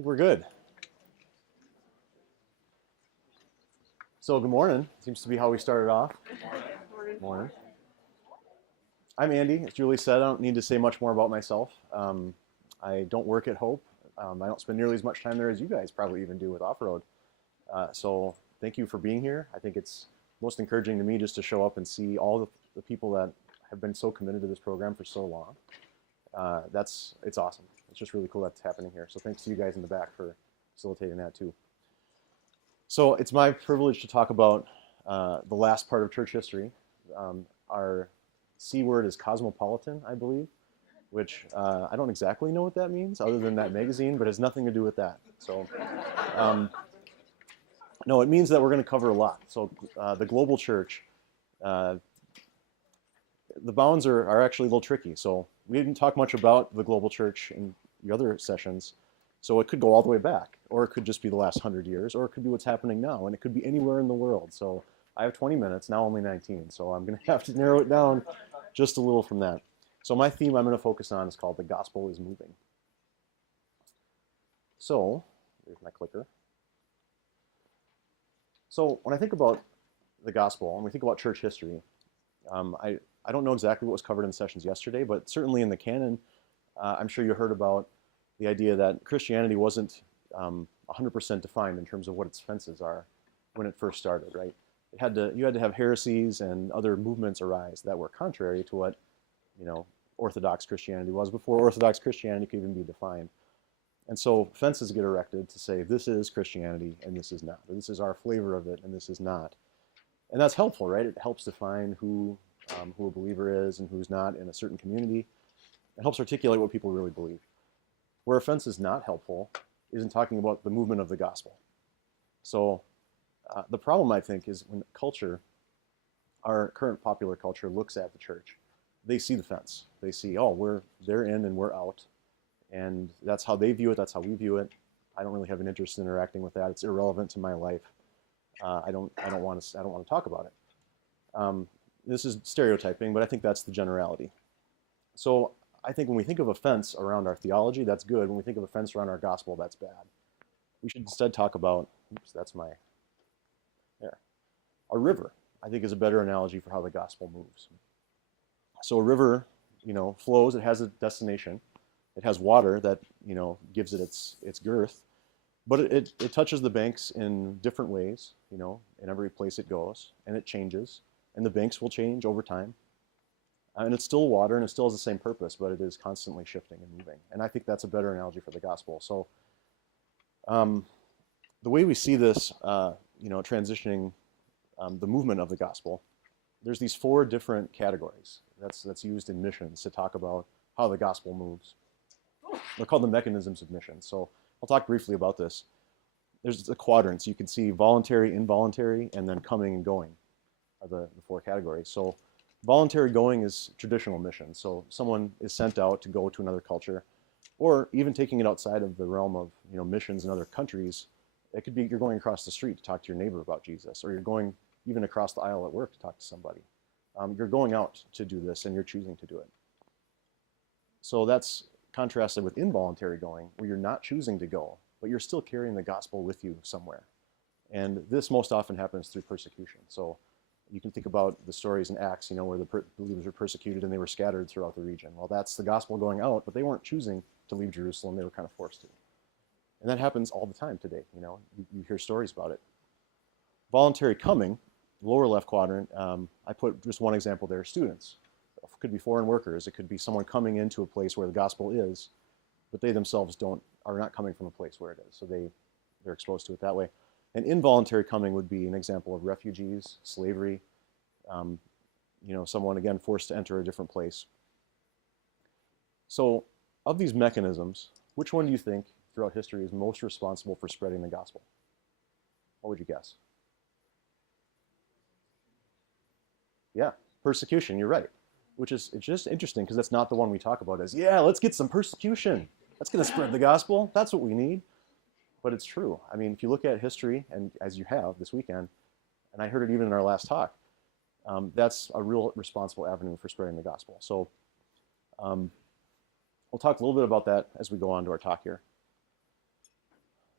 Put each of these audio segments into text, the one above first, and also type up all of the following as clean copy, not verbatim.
think we're good. So good morning. Seems to be how we started off. Morning. I'm Andy. As Julie said, I don't need to say much more about myself. I don't work at Hope. I don't spend nearly as much time there as you guys probably even do with off-road. So thank you for being here. I think it's most encouraging to me just to show up and see all the people that have been so committed to this program for so long. It's awesome. It's just really cool that's happening here. So thanks to you guys in the back for facilitating that too. So it's my privilege to talk about the last part of church history. Our C word is Cosmopolitan, I believe, which I don't exactly know what that means other than that magazine, but it has nothing to do with that. So no, it means that we're going to cover a lot. So the global church, the bounds are actually a little tricky. So we didn't talk much about the global church in the other sessions. So it could go all the way back, or it could just be the last 100 years, or it could be what's happening now, and it could be anywhere in the world. So I have 20 minutes, now only 19, so I'm going to have to narrow it down just a little from that. So my theme I'm going to focus on is called The Gospel is Moving. So, there's my clicker. So when I think about the gospel, and we think about church history, I don't know exactly what was covered in sessions yesterday, but certainly in the canon, I'm sure you heard about the idea that Christianity wasn't 100% defined in terms of what its fences are when it first started, right? You had to have heresies and other movements arise that were contrary to what, Orthodox Christianity was before Orthodox Christianity could even be defined. And so fences get erected to say this is Christianity and this is not, or this is our flavor of it and this is not. And that's helpful, right? It helps define who a believer is and who's not in a certain community. It helps articulate what people really believe. Where a fence is not helpful is in talking about the movement of the gospel. So the problem, I think, is when culture, our current popular culture, looks at the church, they see the fence. They see, oh, they're in and we're out. And that's how they view it. That's how we view it. I don't really have an interest in interacting with that. It's irrelevant to my life. I don't want to talk about it. This is stereotyping, but I think that's the generality. So I think when we think of a fence around our theology, that's good. When we think of a fence around our gospel, that's bad. We should instead talk about, a river, I think, is a better analogy for how the gospel moves. So a river, flows, it has a destination. It has water that, gives it its girth, but it touches the banks in different ways, in every place it goes, and it changes, and the banks will change over time. And it's still water, and it still has the same purpose, but it is constantly shifting and moving. And I think that's a better analogy for the gospel. So the way we see this, transitioning the movement of the gospel, there's these 4 different categories that's used in missions to talk about how the gospel moves. They're called the mechanisms of mission. So I'll talk briefly about this. There's the quadrants. You can see voluntary, involuntary, and then coming and going are the 4 categories. So voluntary going is traditional mission. So someone is sent out to go to another culture, or even taking it outside of the realm of missions in other countries. It could be you're going across the street to talk to your neighbor about Jesus, or you're going even across the aisle at work to talk to somebody. You're going out to do this, and you're choosing to do it. So that's contrasted with involuntary going, where you're not choosing to go, but you're still carrying the gospel with you somewhere. And this most often happens through persecution. So you can think about the stories in Acts, where the believers were persecuted and they were scattered throughout the region. Well, that's the gospel going out, but they weren't choosing to leave Jerusalem. They were kind of forced to. And that happens all the time today. You hear stories about it. Voluntary coming, lower left quadrant, I put just one example there, students. It could be foreign workers. It could be someone coming into a place where the gospel is, but they themselves are not coming from a place where it is. So they're exposed to it that way. And involuntary coming would be an example of refugees, slavery, someone, again, forced to enter a different place. So of these mechanisms, which one do you think throughout history is most responsible for spreading the gospel? What would you guess? Yeah, persecution, you're right. It's just interesting because that's not the one we talk about as, let's get some persecution. That's going to spread the gospel. That's what we need. But it's true. I mean, if you look at history, and as you have this weekend, and I heard it even in our last talk, that's a real responsible avenue for spreading the gospel. So we'll talk a little bit about that as we go on to our talk here.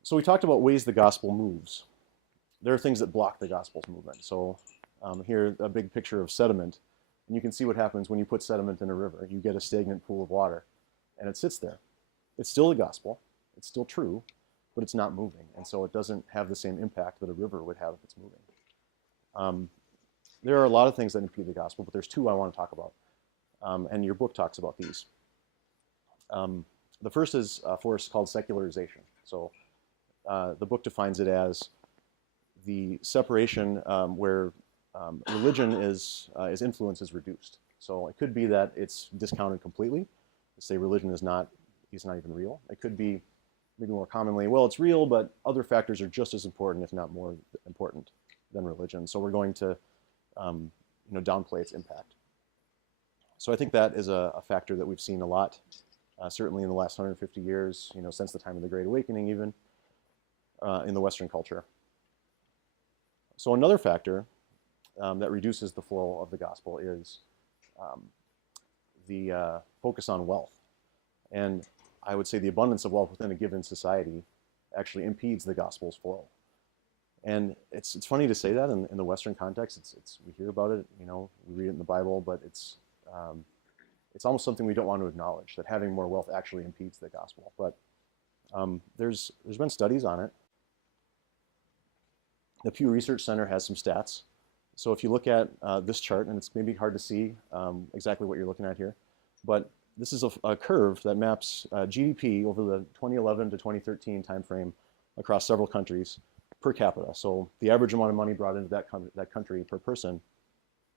So we talked about ways the gospel moves. There are things that block the gospel's movement. So here, a big picture of sediment. And you can see what happens when you put sediment in a river. You get a stagnant pool of water, and it sits there. It's still the gospel. It's still true, but it's not moving. And so it doesn't have the same impact that a river would have if it's moving. There are a lot of things that impede the gospel, but there's two I want to talk about. And your book talks about these. The first is a force called secularization. So the book defines it as the separation where religion is influence is reduced. So it could be that it's discounted completely. Say religion is not even real. It could be maybe more commonly, well, it's real, but other factors are just as important, if not more important, than religion. So we're going to downplay its impact. So I think that is a factor that we've seen a lot, certainly in the last 150 years, since the time of the Great Awakening even, in the Western culture. So another factor that reduces the flow of the gospel is the focus on wealth. And I would say the abundance of wealth within a given society actually impedes the gospel's flow. And it's funny to say that in the Western context. We hear about it, we read it in the Bible, but it's almost something we don't want to acknowledge, that having more wealth actually impedes the gospel. But there's been studies on it. The Pew Research Center has some stats. So if you look at this chart, and it's maybe hard to see exactly what you're looking at here, but this is a curve that maps GDP over the 2011 to 2013 timeframe across several countries per capita. So the average amount of money brought into that country per person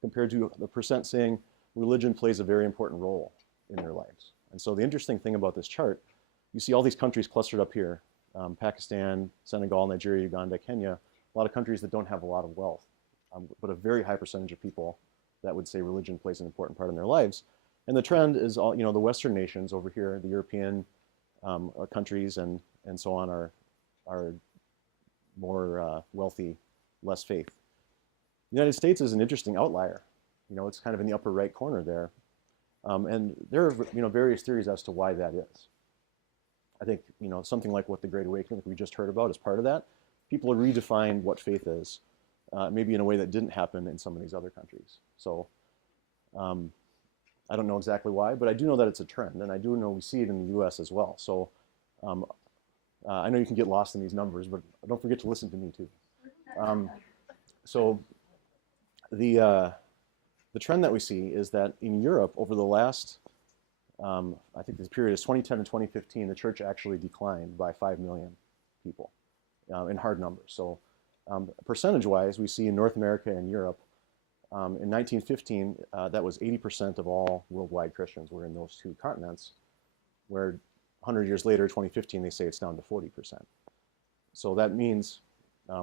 compared to the percent saying religion plays a very important role in their lives. And so the interesting thing about this chart, you see all these countries clustered up here, Pakistan, Senegal, Nigeria, Uganda, Kenya, a lot of countries that don't have a lot of wealth, but a very high percentage of people that would say religion plays an important part in their lives. And the trend is all, the Western nations over here, the European countries and so on are more wealthy, less faith. The United States is an interesting outlier. It's kind of in the upper right corner there. And there are, various theories as to why that is. I think, something like what the Great Awakening that we just heard about is part of that. People redefine what faith is, maybe in a way that didn't happen in some of these other countries. So I don't know exactly why, but I do know that it's a trend, and I do know we see it in the U.S. as well. So I know you can get lost in these numbers, but don't forget to listen to me too. So the trend that we see is that in Europe over the last, I think this period is 2010 to 2015, the church actually declined by 5 million people in hard numbers. So percentage-wise, we see in North America and Europe, in 1915, that was 80% of all worldwide Christians were in those two continents, where 100 years later, 2015, they say it's down to 40%. So that means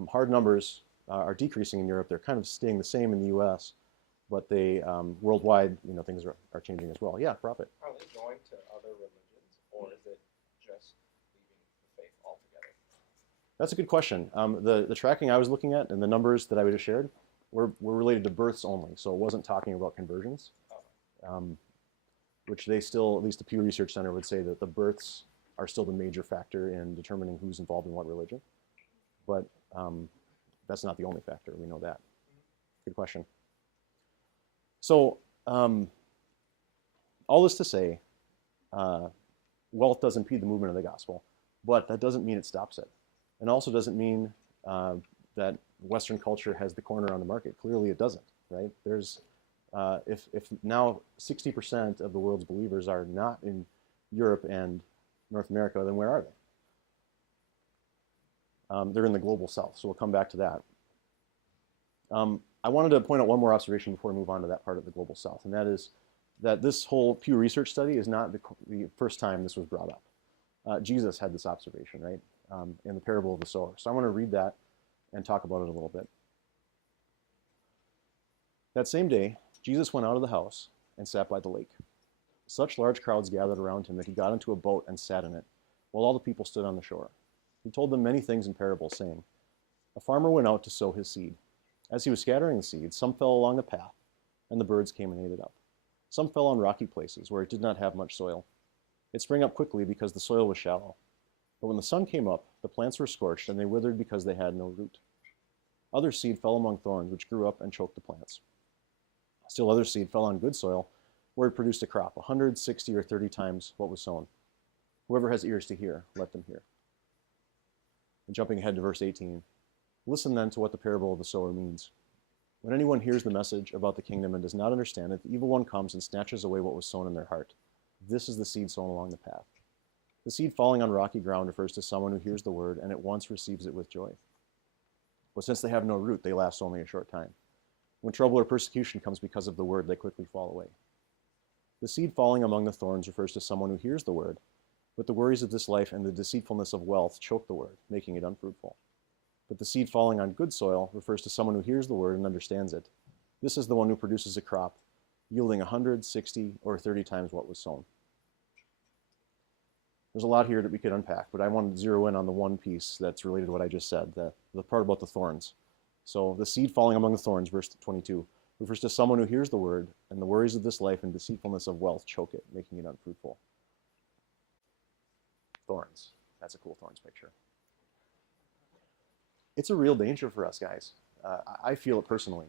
hard numbers are decreasing in Europe. They're kind of staying the same in the U.S., but they worldwide, things are changing as well. Yeah, Prophet. Are they going to other religions, or is it just leaving the faith altogether? That's a good question. The tracking I was looking at and the numbers that I just shared were related to births only, so it wasn't talking about conversions, which they still, at least the Pew Research Center would say that the births are still the major factor in determining who's involved in what religion. But that's not the only factor. We know that. Good question. So all this to say, wealth does impede the movement of the gospel, but that doesn't mean it stops it. And also doesn't mean that Western culture has the corner on the market. Clearly it doesn't, right? There's, if now 60% of the world's believers are not in Europe and North America, then where are they? They're in the global south, so we'll come back to that. I wanted to point out one more observation before we move on to that part of the global south, and that is that this whole Pew Research study is not the first time this was brought up. Jesus had this observation, right, in the parable of the sower. So I want to read that and talk about it a little bit. That same day, Jesus went out of the house and sat by the lake. Such large crowds gathered around him that he got into a boat and sat in it, while all the people stood on the shore. He told them many things in parables, saying, "A farmer went out to sow his seed. As he was scattering the seed, some fell along the path, and the birds came and ate it up. Some fell on rocky places where it did not have much soil. It sprang up quickly because the soil was shallow. But when the sun came up, the plants were scorched, and they withered because they had no root. Other seed fell among thorns, which grew up and choked the plants. Still other seed fell on good soil, where it produced a crop, 160 or 30 times what was sown. Whoever has ears to hear, let them hear. And jumping ahead to verse 18, listen then to what the parable of the sower means. When anyone hears the message about the kingdom and does not understand it, the evil one comes and snatches away what was sown in their heart. This is the seed sown along the path. The seed falling on rocky ground refers to someone who hears the word and at once receives it with joy. But since they have no root, they last only a short time. When trouble or persecution comes because of the word, they quickly fall away. The seed falling among the thorns refers to someone who hears the word, but the worries of this life and the deceitfulness of wealth choke the word, making it unfruitful. But the seed falling on good soil refers to someone who hears the word and understands it. This is the one who produces a crop, yielding 160 or 30 times what was sown. There's a lot here that we could unpack, but I wanted to zero in on the one piece that's related to what I just said, the part about the thorns. So the seed falling among the thorns, verse 22, refers to someone who hears the word, and the worries of this life and deceitfulness of wealth choke it, making it unfruitful. Thorns. That's a cool thorns picture. It's a real danger for us guys. I feel it personally,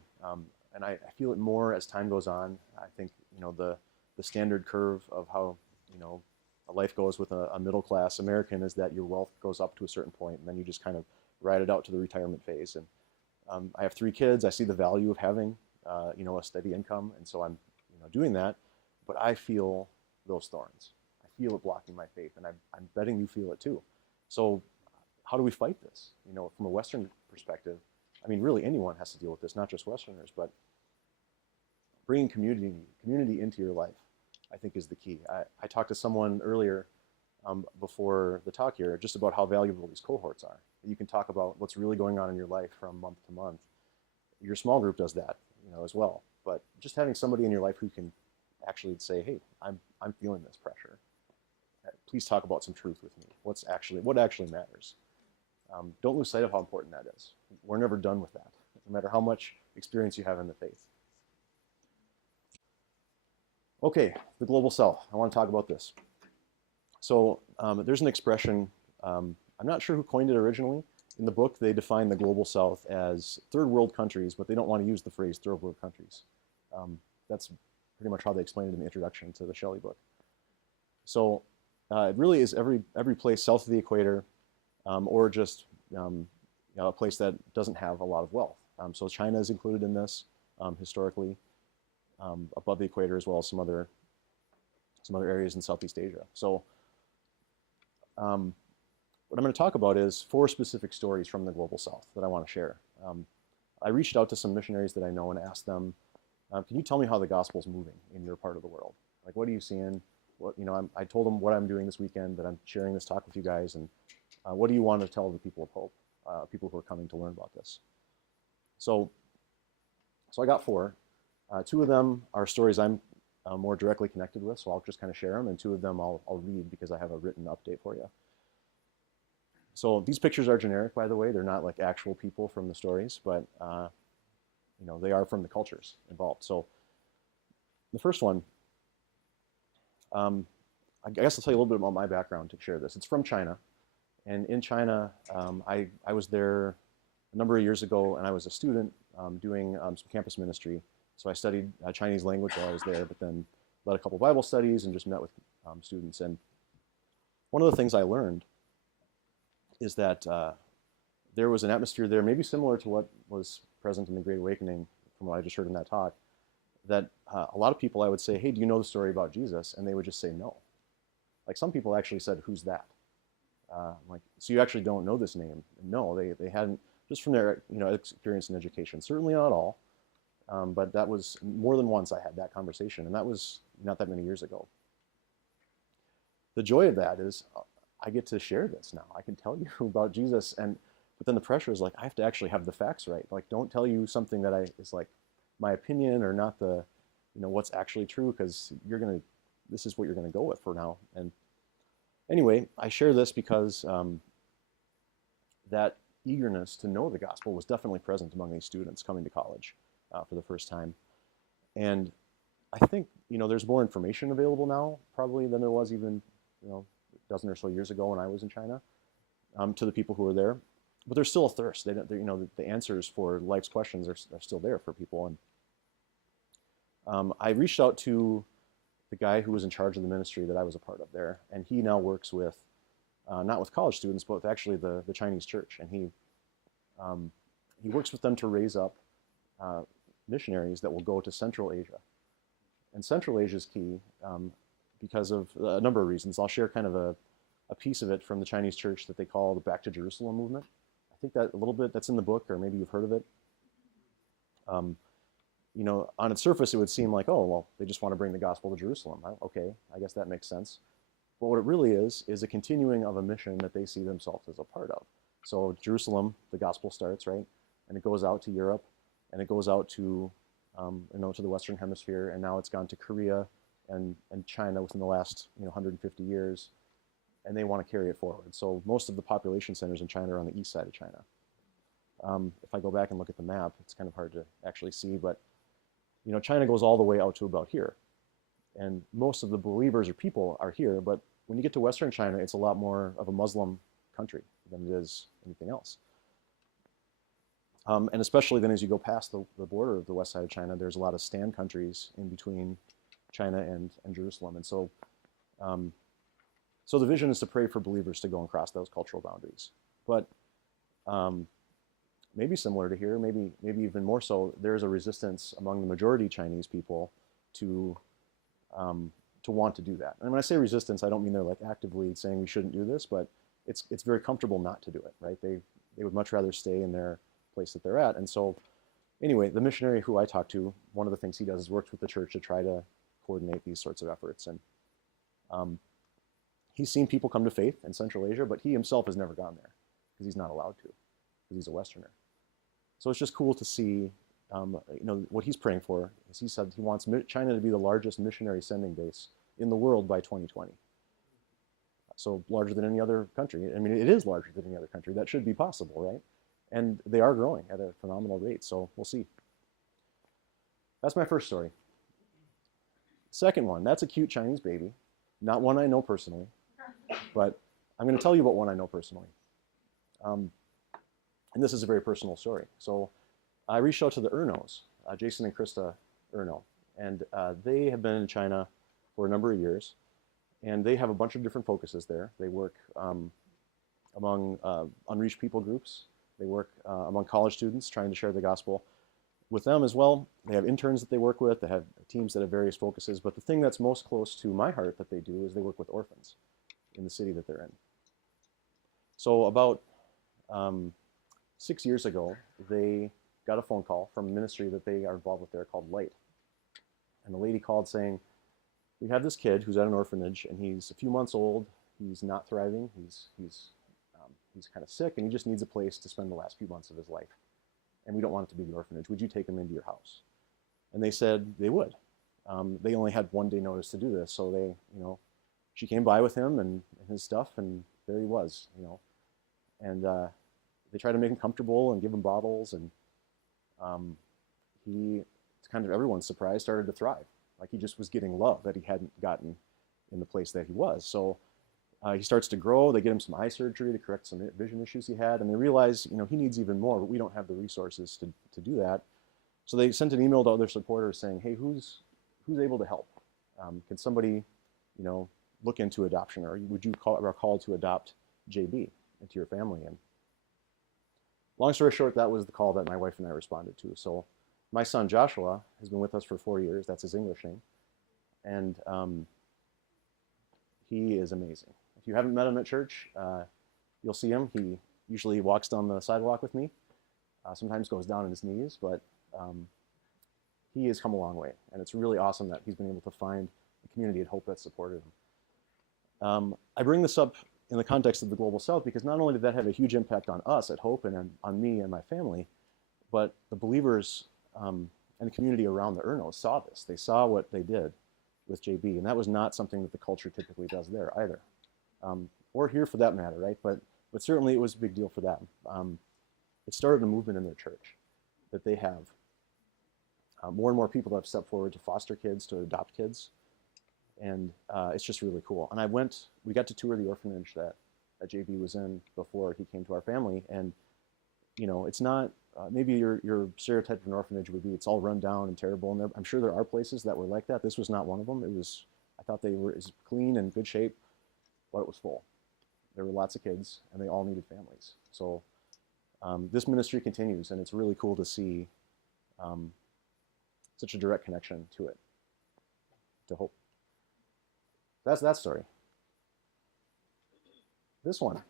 and I feel it more as time goes on. I think the standard curve of how a life goes with a middle class American is that your wealth goes up to a certain point, and then you just kind of ride it out to the retirement phase. And I have 3 kids. I see the value of having a steady income, and so I'm doing that. But I feel those thorns. I feel it blocking my faith, and I'm betting you feel it too. So how do we fight this? From a Western perspective, I mean, really anyone has to deal with this, not just Westerners, but bringing community into your life, I think, is the key. I talked to someone earlier before the talk here just about how valuable these cohorts are. You can talk about what's really going on in your life from month to month. Your small group does that, as well. But just having somebody in your life who can actually say, hey, I'm feeling this pressure. Please talk about some truth with me. What actually matters. Don't lose sight of how important that is. We're never done with that, no matter how much experience you have in the faith. Okay, the global south. I want to talk about this. So there's an expression, I'm not sure who coined it originally. In the book, they define the global south as third world countries, but they don't want to use the phrase third world countries. That's pretty much how they explain it in the introduction to the Shelley book. So it really is every place south of the equator, or just a place that doesn't have a lot of wealth. So China is included in this historically, above the equator, as well as some other areas in Southeast Asia. So what I'm going to talk about is 4 specific stories from the global south that I want to share. I reached out to some missionaries that I know and asked them, can you tell me how the gospel's moving in your part of the world? Like, what are you seeing? I told them what I'm doing this weekend, that I'm sharing this talk with you guys, and what do you want to tell the people of hope, people who are coming to learn about this? So I got 4. 2 of them are stories I'm more directly connected with, so I'll just kind of share them, and 2 of them I'll read because I have a written update for you. So these pictures are generic, by the way. They're not like actual people from the stories, but they are from the cultures involved. So the first one, I guess I'll tell you a little bit about my background to share this. It's from China, and in China, I was there a number of years ago, and I was a student doing some campus ministry. So I studied Chinese language while I was there, but then led a couple Bible studies and just met with students. And one of the things I learned is that there was an atmosphere there, maybe similar to what was present in the Great Awakening from what I just heard in that talk, that a lot of people I would say, hey, do you know the story about Jesus? And they would just say no. Like, some people actually said, who's that? Like, so you actually don't know this name? No, they hadn't, just from their experience and education. Certainly not all, but that was more than once I had that conversation, and that was not that many years ago. The joy of that is I get to share this now. I can tell you about Jesus, but then the pressure is like, I have to actually have the facts right. Like, don't tell you something that is like my opinion or not the, what's actually true, because this is what you're gonna go with for now. And anyway, I share this because that eagerness to know the gospel was definitely present among these students coming to college for the first time. And I think, there's more information available now probably than there was even, a dozen or so years ago when I was in China. to the people who are there. But there's still a thirst. They don't, you know, the answers for life's questions are still there for people. And I reached out to the guy who was in charge of the ministry that I was a part of there, and he now works with not with college students, but with actually the Chinese church, and he works with them to raise up missionaries that will go to Central Asia. And Central Asia is key because of a number of reasons. I'll share kind of a piece of it from the Chinese church that they call the Back to Jerusalem movement. I think that a little bit, that's in the book, or maybe you've heard of it. You know, on its surface, it would seem like, oh, well, they just want to bring the gospel to Jerusalem. Okay, I guess that makes sense. But what it really is a continuing of a mission that they see themselves as a part of. So Jerusalem, the gospel starts, right? And it goes out to Europe, and it goes out to, you know, to the Western Hemisphere, and now it's gone to Korea and China within the last 150 years, and they want to carry it forward. So most of the population centers in China are on the east side of China. If I go back and look at the map, it's kind of hard to actually see, but China goes all the way out to about here. And most of the believers or people are here, but when you get to Western China, it's a lot more of a Muslim country than it is anything else. And especially then as you go past the border of the west side of China, there's a lot of stand countries in between China and Jerusalem. And so, so the vision is to pray for believers to go and cross those cultural boundaries. But maybe similar to here, maybe even more so, there's a resistance among the majority Chinese people to want to do that. And when I say resistance, I don't mean they're like actively saying we shouldn't do this, but it's very comfortable not to do it, right? They would much rather stay in their place that they're at. And so anyway, the missionary who I talked to, one of the things he does is works with the church to try to coordinate these sorts of efforts. And he's seen people come to faith in Central Asia, but he himself has never gone there because he's not allowed to, because he's a Westerner. So it's just cool to see, what he's praying for is he said he wants China to be the largest missionary sending base in the world by 2020. So larger than any other country. I mean, it is larger than any other country. That should be possible, right? And they are growing at a phenomenal rate, so we'll see. That's my first story. Second one, that's a cute Chinese baby. Not one I know personally, but I'm going to tell you about one I know personally. And this is a very personal story. So I reached out to the Ernos, Jason and Krista Erno, and they have been in China for a number of years, and they have a bunch of different focuses there. They work among unreached people groups. They work among college students trying to share the gospel with them as well. They have interns that they work with. They have teams that have various focuses. But the thing that's most close to my heart that they do is they work with orphans in the city that they're in. So about 6 years ago, they got a phone call from a ministry that they are involved with there called Light. And the lady called saying, we have this kid who's at an orphanage, and he's a few months old. He's not thriving. He's kind of sick, and he just needs a place to spend the last few months of his life. And we don't want it to be the orphanage. Would you take him into your house? And they said they would. They only had 1 day notice to do this, so she came by with him and his stuff, and there he was, And they tried to make him comfortable and give him bottles, and he, to kind of everyone's surprise, started to thrive. Like he just was getting love that he hadn't gotten in the place that he was. So he starts to grow. They get him some eye surgery to correct some vision issues he had, and they realize, he needs even more, but we don't have the resources to do that. So they sent an email to other supporters saying, hey, who's able to help? Can somebody, look into adoption, or would you are called to adopt JB into your family? And long story short, that was the call that my wife and I responded to. So my son Joshua has been with us for 4 years. That's his English name, and he is amazing. If you haven't met him at church, you'll see him. He usually walks down the sidewalk with me, sometimes goes down on his knees, but he has come a long way. And it's really awesome that he's been able to find a community at Hope that supported him. I bring this up in the context of the Global South because not only did that have a huge impact on us at Hope and on me and my family, but the believers and the community around the Ernos saw this. They saw what they did with JB, and that was not something that the culture typically does there either. Or here for that matter, right? But certainly it was a big deal for them. It started a movement in their church that they have more and more people that have stepped forward to foster kids, to adopt kids, and it's just really cool. And we got to tour the orphanage that that JB was in before he came to our family. And, it's not, maybe your stereotype of an orphanage would be it's all run down and terrible. And I'm sure there are places that were like that. This was not one of them. I thought they were as clean and good shape, but it was full. There were lots of kids, and they all needed families. So this ministry continues, and it's really cool to see such a direct connection to it, to hope. That's that story. This one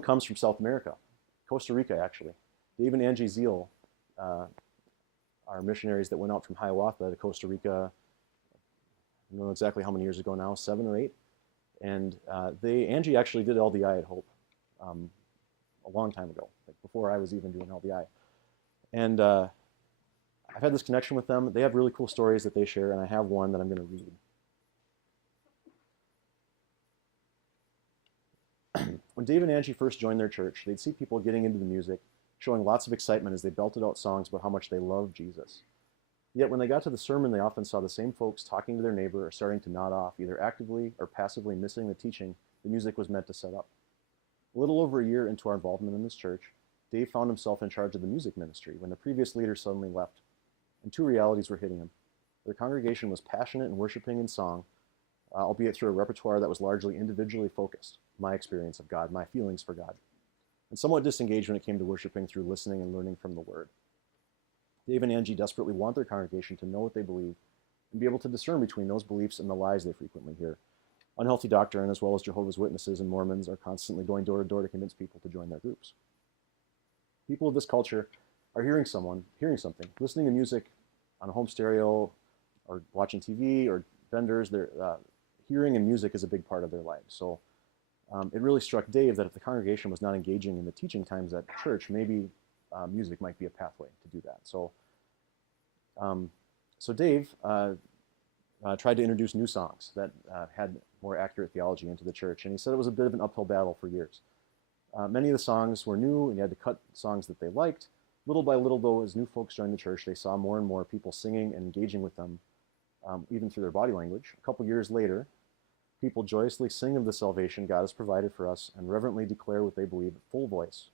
comes from South America, Costa Rica, actually. Dave and Angie Zeal are missionaries that went out from Hiawatha to Costa Rica. I don't know exactly how many years ago now, 7 or 8. And Angie actually did LDI at Hope a long time ago, like before I was even doing LDI. And I've had this connection with them. They have really cool stories that they share, and I have one that I'm going to read. When Dave and Angie first joined their church, they'd see people getting into the music, showing lots of excitement as they belted out songs about how much they loved Jesus. Yet when they got to the sermon, they often saw the same folks talking to their neighbor or starting to nod off, either actively or passively missing the teaching the music was meant to set up. A little over a year into our involvement in this church, Dave found himself in charge of the music ministry when the previous leader suddenly left, and 2 realities were hitting him. Their congregation was passionate in worshiping in song, albeit through a repertoire that was largely individually focused, my experience of God, my feelings for God, and somewhat disengaged when it came to worshiping through listening and learning from the Word. Dave and Angie desperately want their congregation to know what they believe and be able to discern between those beliefs and the lies they frequently hear. Unhealthy doctrine, as well as Jehovah's Witnesses and Mormons, are constantly going door to door to convince people to join their groups. People of this culture are hearing something, listening to music on a home stereo or watching TV or vendors. Hearing and music is a big part of their lives. So it really struck Dave that if the congregation was not engaging in the teaching times at church, maybe music might be a pathway to do that. So Dave tried to introduce new songs that had more accurate theology into the church, and he said it was a bit of an uphill battle for years. Many of the songs were new, and you had to cut songs that they liked. Little by little, though, as new folks joined the church, they saw more and more people singing and engaging with them, even through their body language. A couple years later, people joyously sing of the salvation God has provided for us and reverently declare what they believe at full voice.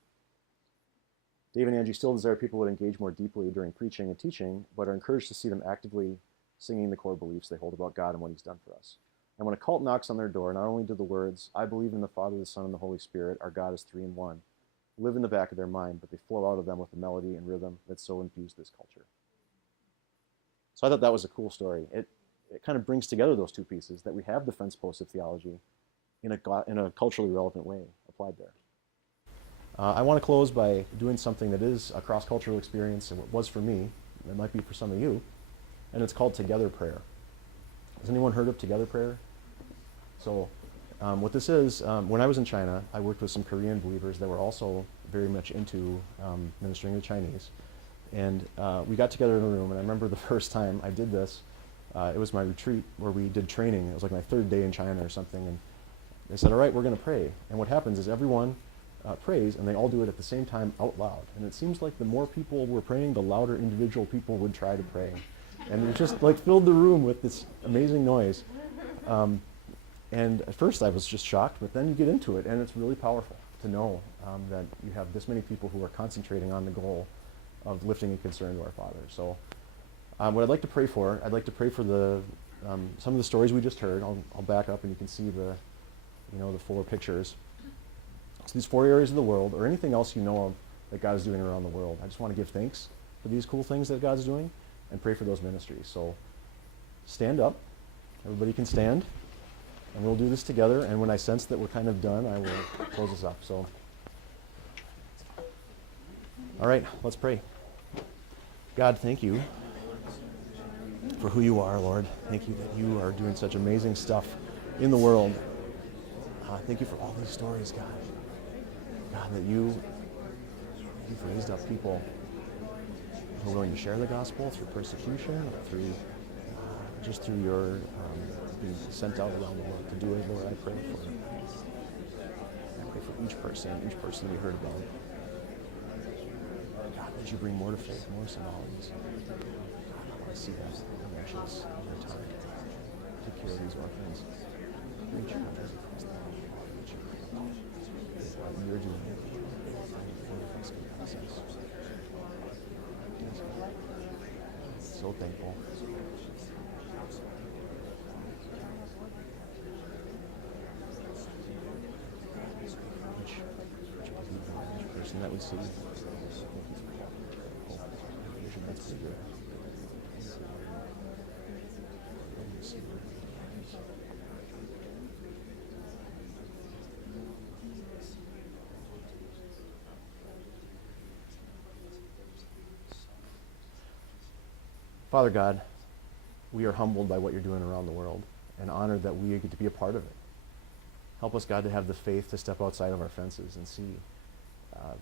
Dave and Angie still desire people would engage more deeply during preaching and teaching, but are encouraged to see them actively singing the core beliefs they hold about God and what He's done for us. And when a cult knocks on their door, not only do the words, "I believe in the Father, the Son, and the Holy Spirit, our God is 3 in 1, live in the back of their mind, but they flow out of them with a melody and rhythm that so infused this culture." So I thought that was a cool story. It kind of brings together those two pieces, that we have the fence posts of theology in a culturally relevant way applied there. I want to close by doing something that is a cross-cultural experience, and it was for me. It might be for some of you, and it's called Together Prayer. Has anyone heard of Together Prayer? So what this is, when I was in China, I worked with some Korean believers that were also very much into ministering to Chinese. And we got together in a room, and I remember the first time I did this, it was my retreat where we did training. It was like my 3rd day in China or something, and they said, all right, we're going to pray. And what happens is everyone prays, and they all do it at the same time out loud. And it seems like the more people were praying, the louder individual people would try to pray. And it just like filled the room with this amazing noise. And at first I was just shocked, but then you get into it, and it's really powerful to know that you have this many people who are concentrating on the goal of lifting a concern to our Father. So what I'd like to pray for, the some of the stories we just heard. I'll back up, and you can see the fuller pictures. So these 4 areas of the world, or anything else you know of that God is doing around the world. I just want to give thanks for these cool things that God's doing and pray for those ministries. So stand up. Everybody can stand. And we'll do this together. And when I sense that we're kind of done, I will close this up. So, all right, let's pray. God, thank you for who you are, Lord. Thank you that you are doing such amazing stuff in the world. Thank you for all these stories, God. God, that you've raised up people who are willing to share the gospel through persecution, through your being sent out around the world to do it, Lord. I pray for each person we heard about. God, would you bring more to faith, more Somalis? God, I want to see them anxious in your time to cure these orphans. Reach your countries across the world. what you're doing. So thankful. Each person that we see. That's pretty good. Father God, we are humbled by what you're doing around the world and honored that we get to be a part of it. Help us, God, to have the faith to step outside of our fences and see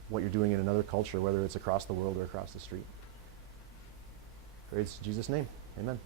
what you're doing in another culture, whether it's across the world or across the street. Praise Jesus' name. Amen.